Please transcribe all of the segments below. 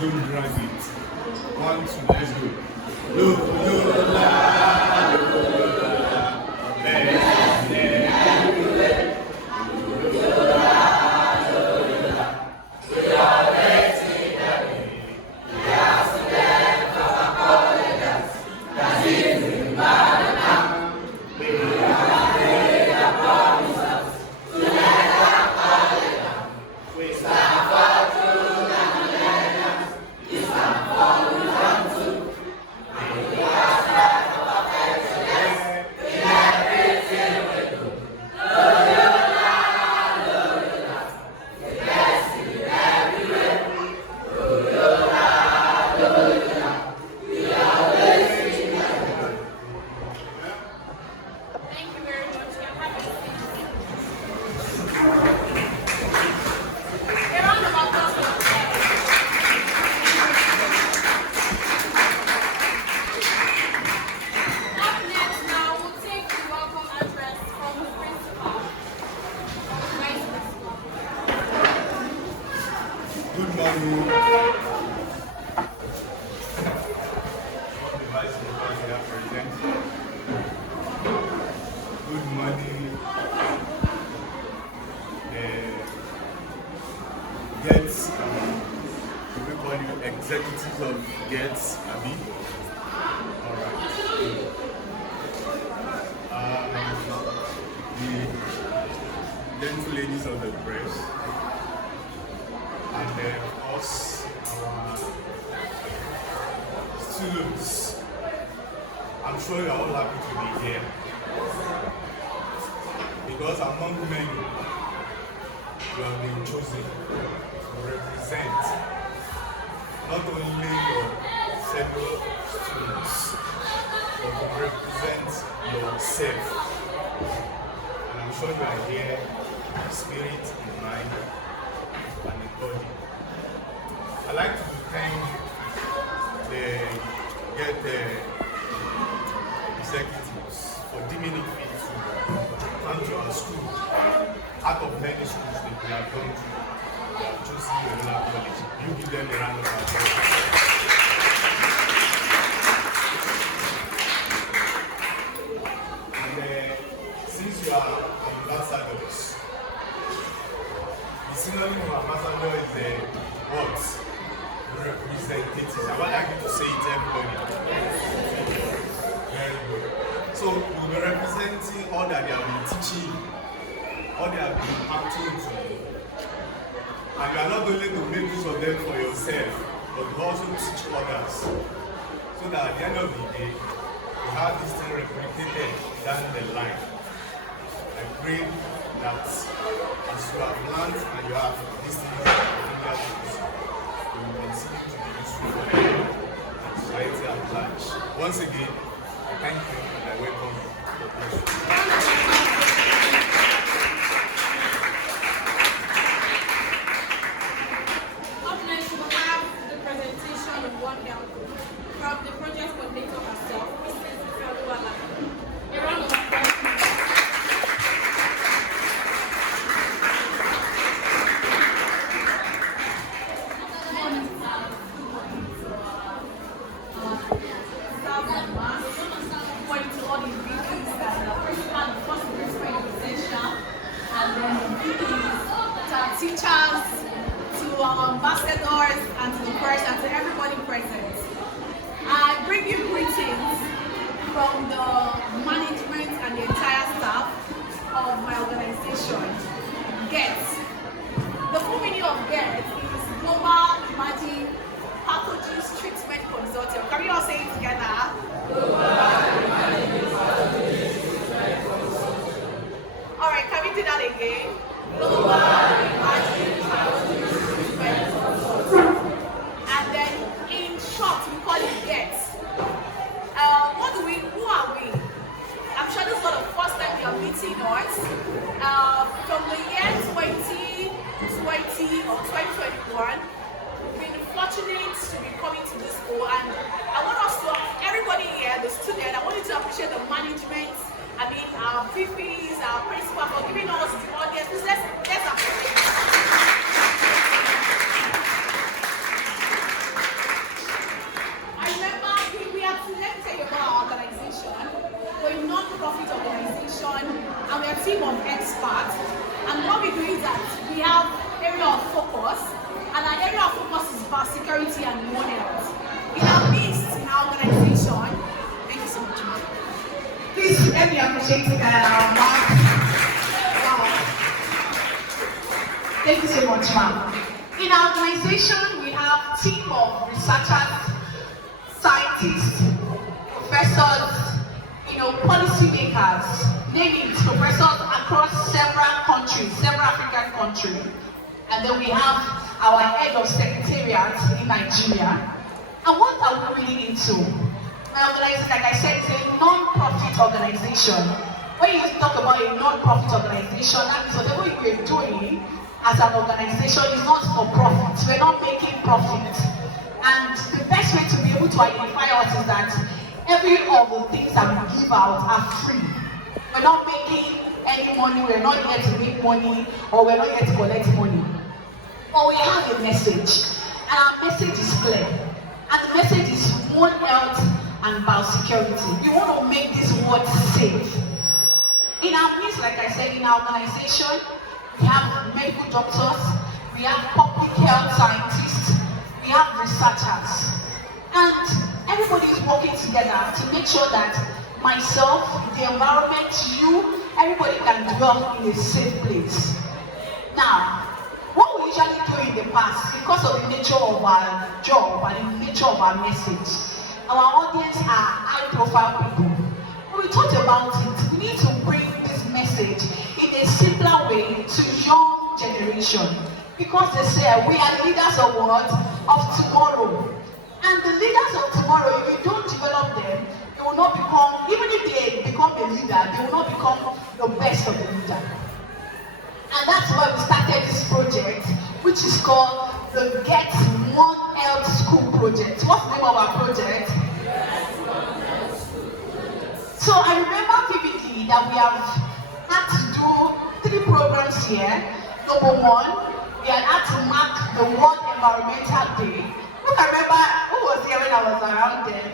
don't drag it. 1, 2, let's go. Loyola, executives of GETS, Abi. Alright. The gentle ladies of the press, and then of course our students. I'm sure you're all happy to be here because among many you have been chosen to represent not only your fellow students, but to represent yourself. And I'm sure you are here in spirit, in mind, and in body. I'd like to thank the executives for deeming it fit to come to our school. Out of many schools that we have gone to, we have chosen Loyola College. You give them a round of applause. And since you are ambassadors, the synonym of ambassador is what? Representatives. I would like you to say it, everybody. Very good. So you'll be representing all that they have been teaching, all they have been acting to you. And you are not only to make use of them for yourself, but you also teach others. So that at the end of the day, you have this thing replicated down the line. I pray that as you have learned and you have these things at your fingertips, you will continue to be useful for you and society at large. Once again, I thank you and I welcome you. God bless you. Up next, we have the presentation of one girl from the project coordinator herself, Mrs. Loyola. A round of applause. Teachers, to our ambassadors, and to the press, and to everybody present. I bring you greetings from the management and the entire staff of my organization, GETS. The full meaning of GETS is Global Emerging Pathogens Treatment Consortium. Can we all say it together? Alright, can we do that again? Global Emerging Pathogens Treatment Consortium. And then in short, we call it GETS. Who are we? I'm sure this is not the first time we are meeting us. From the year 2020 or 2021, we've been fortunate to be coming to this school, and I want us to, everybody here, the student, I want you to appreciate the management, our VPs, our principal for giving us the audience. Let's appreciate it. Let me appreciate Mark. Wow. Thank you so much, ma'am. In our organization, we have a team of researchers, scientists, professors, policymakers, naming professors across several countries, several African countries. And then we have our head of secretariat in Nigeria. And what are we really into? My organization, like I said, is a non-profit organization. When you talk about a non-profit organization, that means whatever we're doing as an organization is not for profit. We're not making profit. And the best way to be able to identify us is that every of the things that we give out are free. We're not making any money, we're not here to make money, or we're not here to collect money. But we have a message, and our message is clear. And the message is One Health and Biosecurity. We want to make this world safe. In our midst, like I said, in our organization, we have medical doctors, we have public health scientists, we have researchers. And everybody is working together to make sure that myself, the environment, you, everybody can dwell in a safe place. Now, what we usually do in the past, because of the nature of our job and the nature of our message, our audience are high-profile people. When we talked about it, we need to bring this message in a simpler way to young generation. Because they say we are leaders of what? Of tomorrow. And the leaders of tomorrow, if you don't develop them, they will not become, even if they become a leader, they will not become the best of the leader. And that's why we started this project, which is called the Get One Health School Project. What's the name of our project? So I remember vividly that we have had to do 3 programs here. Number 1, we had to mark the World Environmental Day. I remember who was here when I was around then.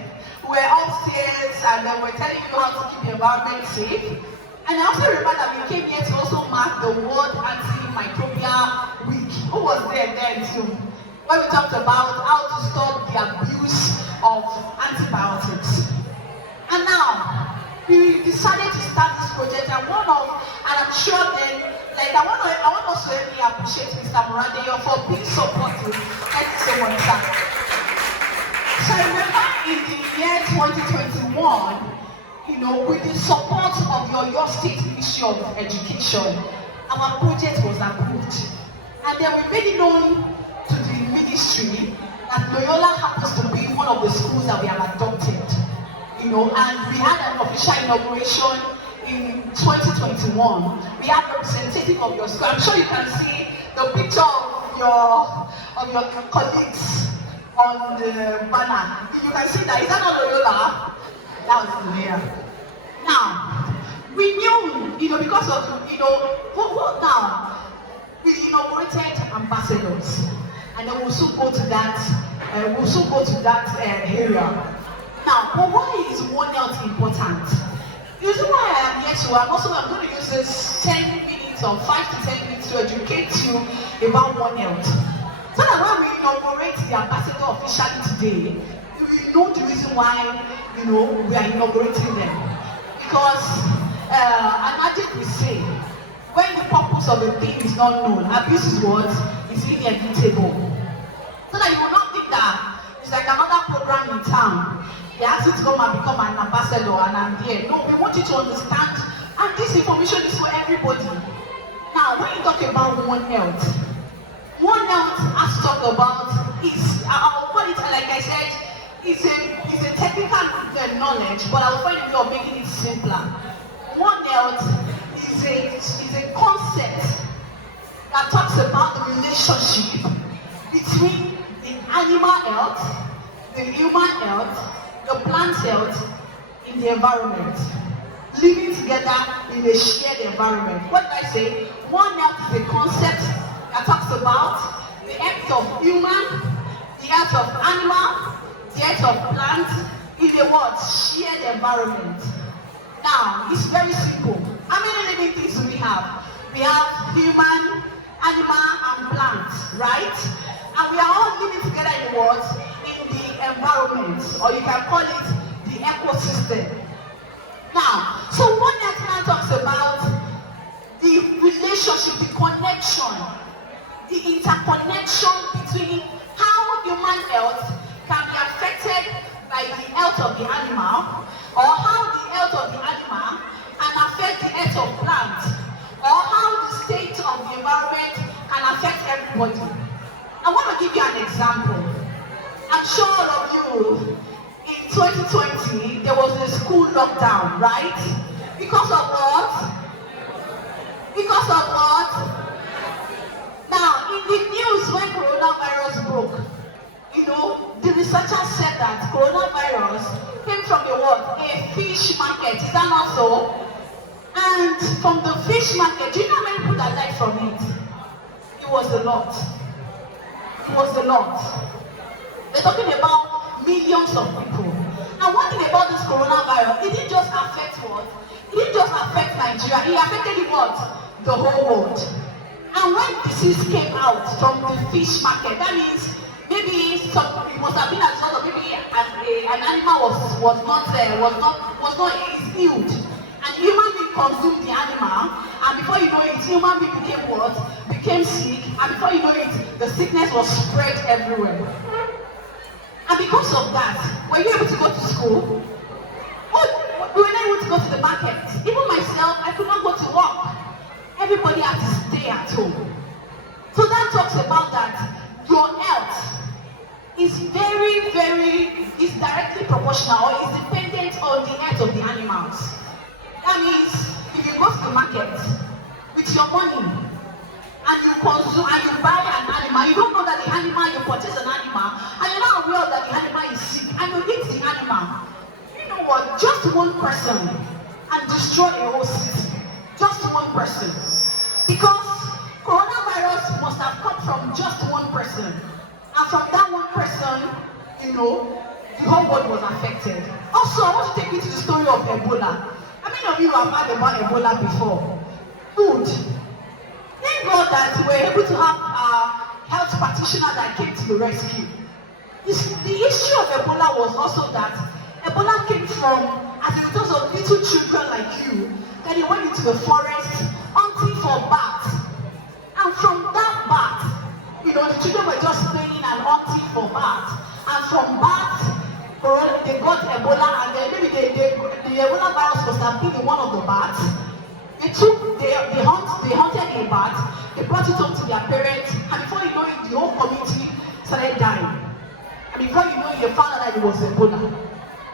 We were upstairs and then we were telling you how to keep the environment safe. And I also remember that we came here to also mark the World Antimicrobial Week. Who was there then too? When we talked about how to stop the abuse of antibiotics. And now, we decided to start this project and I'm sure then, I want us to really appreciate Mr. Muradeyo for being supportive. Thank you so much, sir. So I remember in the year 2021, with the support of the Oyo State Ministry of Education, our project was approved. And then we made it known to the ministry that Loyola happens to be one of the schools that we have adopted. And we had an official inauguration in 2021. We had a representative of your school. I'm sure you can see the picture of your colleagues on the banner. You can see that. Is that not Loyola? That was Loyola. Now, we knew, because of, now, we inaugurated ambassadors. And then we'll soon go to that, area. Now, but why is One Health important? The reason why I am here I'm going to use this 10 minutes or 5 to 10 minutes to educate you about One Health. So that when we inaugurate the ambassador officially today, you know the reason why, we are inaugurating them. Because, imagine we say, when the purpose of the thing is not known, abuse is what? Is inevitable. So that you will not think that it's like another program in town. They ask you to come and become an ambassador and I'm there. No, we want you to understand, and this information is for everybody. Now, when you talk about One Health has to talk about I'll call it, like I said, it's a technical knowledge, but I'll find a way of making it simpler. One Health is a concept that talks about the relationship between the animal health, the human health, the plant health in the environment, living together in a shared environment. What did I say? One Health is a concept that talks about the health of human, the health of animal, the health of plant in a what? Shared environment. Now, it's very simple. How many living things do we have? We have human, animal, and plant, right? And we are all living together in what? In the environment, or you can call it the ecosystem. Now, So one Netman talks about the relationship, the connection, the interconnection between how human health can be affected by the health of the animal, or how the health of the animal can affect the health of plants, or how the state of the environment can affect everybody. I want to give you an example. I'm sure all of you, in 2020, there was a school lockdown, right? Because of what? Because of what? Now, in the news when coronavirus broke, you know, the researchers said that coronavirus came from a what? A fish market. Is that not so? And from the fish market, do you know how many people that died from it? It was a lot. It was a lot. We're talking about millions of people. And one thing about this coronavirus, it didn't just affect what? It didn't just affect Nigeria, it affected what? The whole world. And when disease came out from the fish market, that means maybe it must have been as a result of maybe an animal was not healed. And human being consumed the animal, and before you know it, human being became what? Became sick, and before you know it, the sickness was spread everywhere. And because of that, were you able to go to school? Oh, we were not able to go to the market. Even myself, I could not go to work. Everybody had to stay at home. So that talks about that your health is is directly proportional or is dependent on the health of the animals. That means if you go to the market with your money and you consume and you buy an animal, you don't know that the animal, you purchase an animal and you're not aware that the animal is sick and you eat the animal. You know what? Just one person and destroy a whole city. Just one person. Because coronavirus must have come from just one person. And from that one person, you know, the whole world was affected. Also, I want to take you to the story of Ebola. How many of you have heard about Ebola before? Good. Thank God that we were able to have a health practitioner that came to the rescue. The issue of Ebola was also that Ebola came from, as a result of little children like you, that they went into the forest hunting for bats. And from that bat, you know, the children were just playing and hunting for bats. And from bats, they got Ebola, and then maybe the Ebola virus must have been in one of the bats. They hunted a bat, they brought it home to their parents, and before you know it, the whole community started dying. And before you know it, they found out that it was Ebola.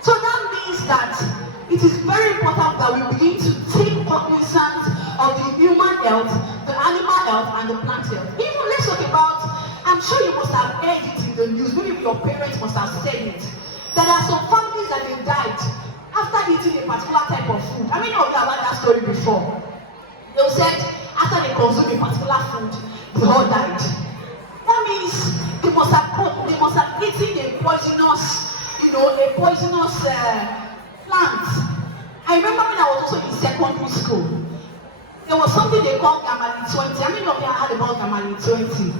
So that means that it is very important that we begin to take cognizance of the human health, the animal health, and the plant health. Even let's talk about, I'm sure you must have heard it in the news, maybe your parents must have said it, that there are some families that they died after eating a particular type of food. How many of you have heard that story before? They said after they consumed a particular food, they all died. That means they must have eaten a poisonous, plant. I remember when I was also in secondary school, there was something they called Gamali 20. How many of you have heard about Gamali 20?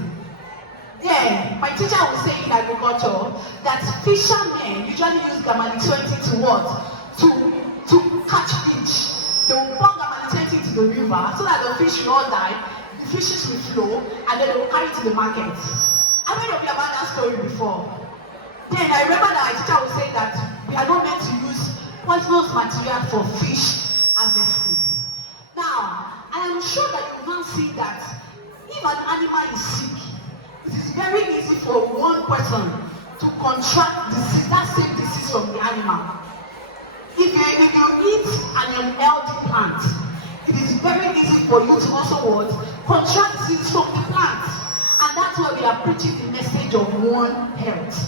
Yeah, my teacher would say in agriculture that fishermen usually use Gamali 20 to what? To catch fish. They will pour Gamali 20 into the river so that the fish will all die, the fishes will flow, and then they will carry it to the market. How many of you have heard that story before? Then I remember that my teacher would say that we are not meant to use poisonous material for fish harvesting. Now, I am sure that you will now see that if an animal is sick, it is very easy for one person to contract disease, that same disease from the animal. If you eat an unhealthy plant, it is very easy for you to also what? Contract disease from the plant. And that's why we are preaching the message of one health.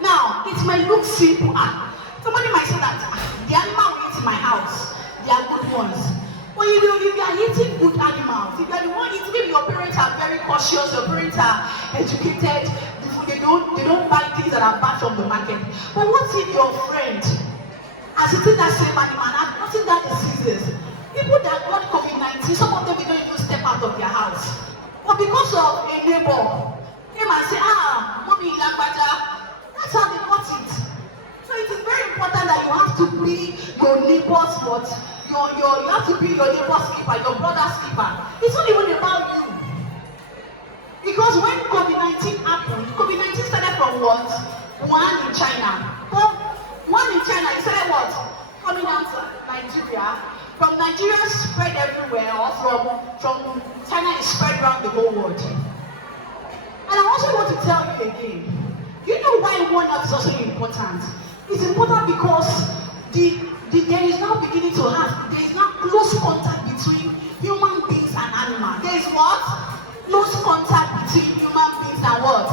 Now, it might look simple. Somebody might say that the animal we eat in my house, they are good ones. But if you are eating good animals, if you are the one eating, maybe your parents are very cautious, your parents are educated, they don't buy things that are bad from the market. But what if your friend has eaten that same animal and has gotten that diseases? People that got COVID-19, some of them they don't even step out of their house. But because of a neighbor, came and say, mommy, that's how they got it. So it is very important that you have to be your neighbor's neighbor's what? You have to be your neighbor's keeper, your brother's keeper. It's not even about you. Because when COVID-19 happened, COVID-19 started from what? One in China. From one in China, it started what? Coming out to Nigeria. From Nigeria spread everywhere, or from China it spread around the whole world. And I also want to tell you again, you know why one health is also important? It's important because there is now close contact between human beings and animals. There is what? Close contact between human beings and what?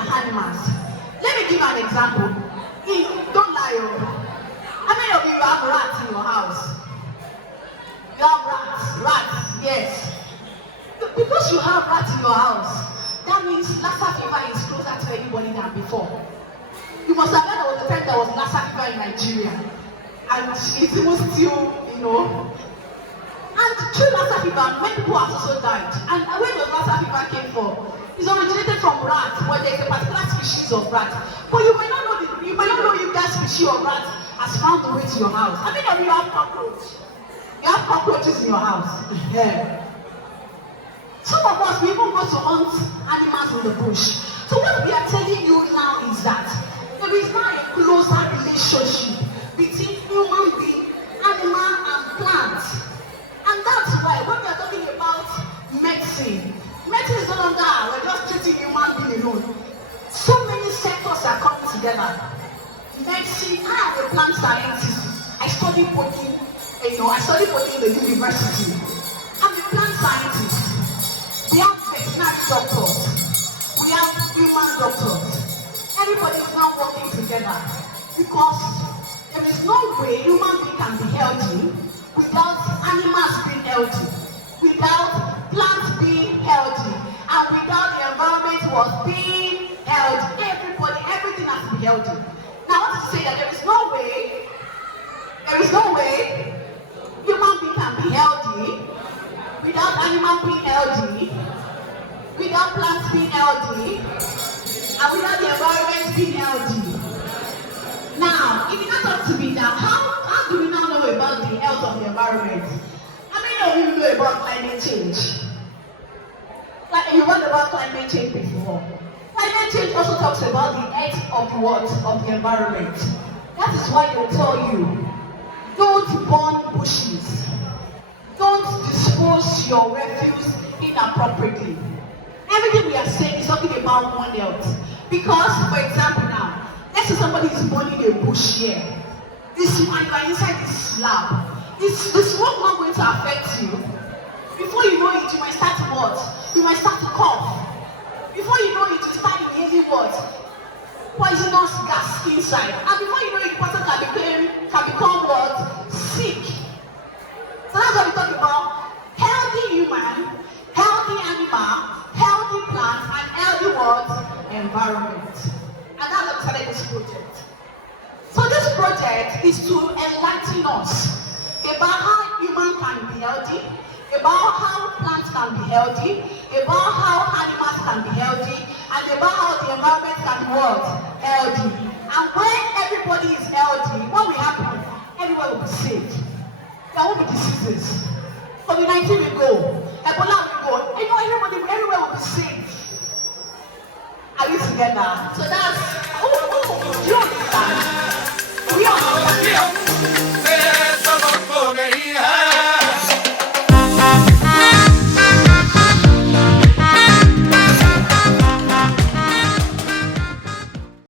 And animals. Let me give you an example. Don't lie. How many of you have rats in your house? You have rats, yes. Because you have rats in your house, that means Lassa fever is closer to anybody than before. You must have heard there was a time there was Lassa fever in Nigeria. And it's even still, And through Lassa fever, many people have also died. And where does Lassa fever came from? It's originated from rats, where there is a particular species of rat. But you might not know if that species of rat has found the way to your house. How many of you have cockroaches? You have cockroaches in your house. Yeah. Some of us, we even go to hunt animals in the bush. So what we are telling you now is that there is now a closer relationship between human being, animal, and plants. And that's why when we are talking about medicine is no longer we're just treating human being alone. So many sectors are coming together. Medicine, I am a plant scientist. I study botany in the university. I'm a plant scientist. We have veterinary doctors. We have human doctors. Everybody is now working together because there is no way human being can be healthy without animals being healthy, without plants being healthy, and without the environment was being healthy. Everything has to be healthy. Now I want to say that there is no way human being can be healthy without animals being healthy, without plants being healthy, and without the environment being healthy. Now, if you not talk to me now, how do we now know about the health of the environment? How many of you know about climate change? Like you heard about climate change before. Climate change also talks about the health of what? Of the environment. That is why they tell you, don't burn bushes. Don't dispose your refuse inappropriately. Everything we are saying is talking about one health. Because, for example now, let's say somebody is burning a bush here. And you are inside this lab. The smoke not going to affect you. Before you know it, you might start to what? You might start to cough. Before you know it, you start inhaling what? Poisonous gas inside. And before you know it, the person can become what? Sick. So that's what we're talking about. Healthy human, healthy animal, healthy plants, and healthy what? Environment. And that's what we started this project. So this project is to enlighten us about how humans can be healthy, about how plants can be healthy, about how animals can be healthy, and about how the environment can be what? Healthy. And when everybody is healthy, what will happen? Everyone will be safe. There won't be diseases. COVID-19 will go. Ebola will go. Everywhere will be safe. Are we together? So that's